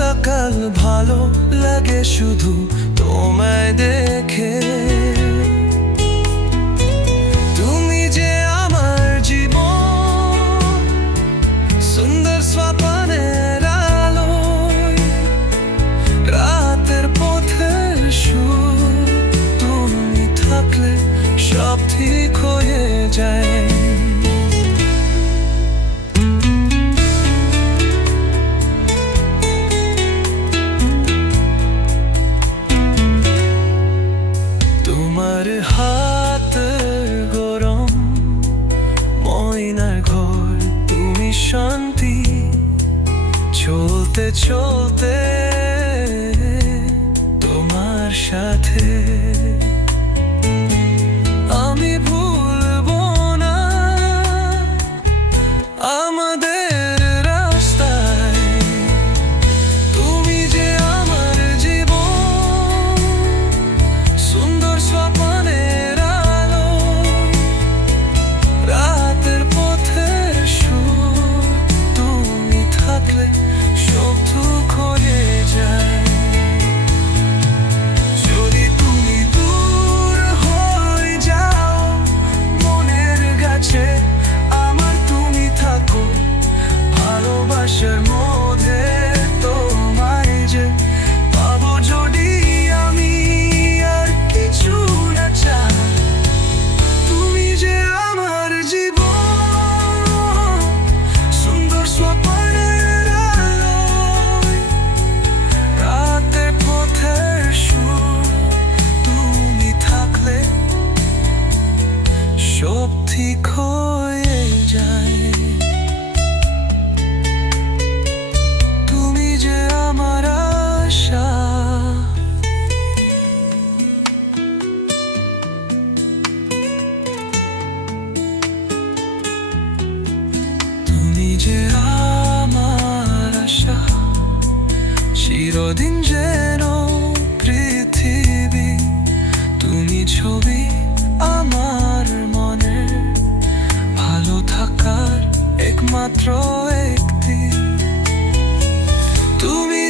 সকাল ভালো লাগে শুধু তোমায় দেখে। তুমি যে আমার জীবন, সুন্দর স্বপ্নের আলোয়, রাতের পথের সুর। তুমি থাকলে সব ঠিক হয়ে যায়। তোমার হাত গরম ময়নার ঘর, তুমি শান্তি। চলতে চলতে তোমার সাথে আমি ভুলবো না আমাদের রাস্তায়। তুমি যে আমার জীবন, সুন্দর স্বপ্নের আলো, রাতের পথের সুর। তুমি থাকলে সব দুঃখ হয়ে যায়। যদি তুমি দূর হয়ে যাও মনের কাছে, আমার তুমি থাকো ভালোবাসার মধ্যে। তোমায় যে পাবো যদি আমি আর কিছু না চাই। তুমি যে আমার জীবন, সুন্দর স্বপ্নের আলোয়, রাতের পথের সুর। তুমি থাকলে সব ঠিক হয়ে যায়। তুমি যে আমার আশা, তুমি যে আমার আশা। চিরদিন যেন পৃথিবী, তুমি ছবি আমার মনে। ভালো থাকার একমাত্র একটি তুমি।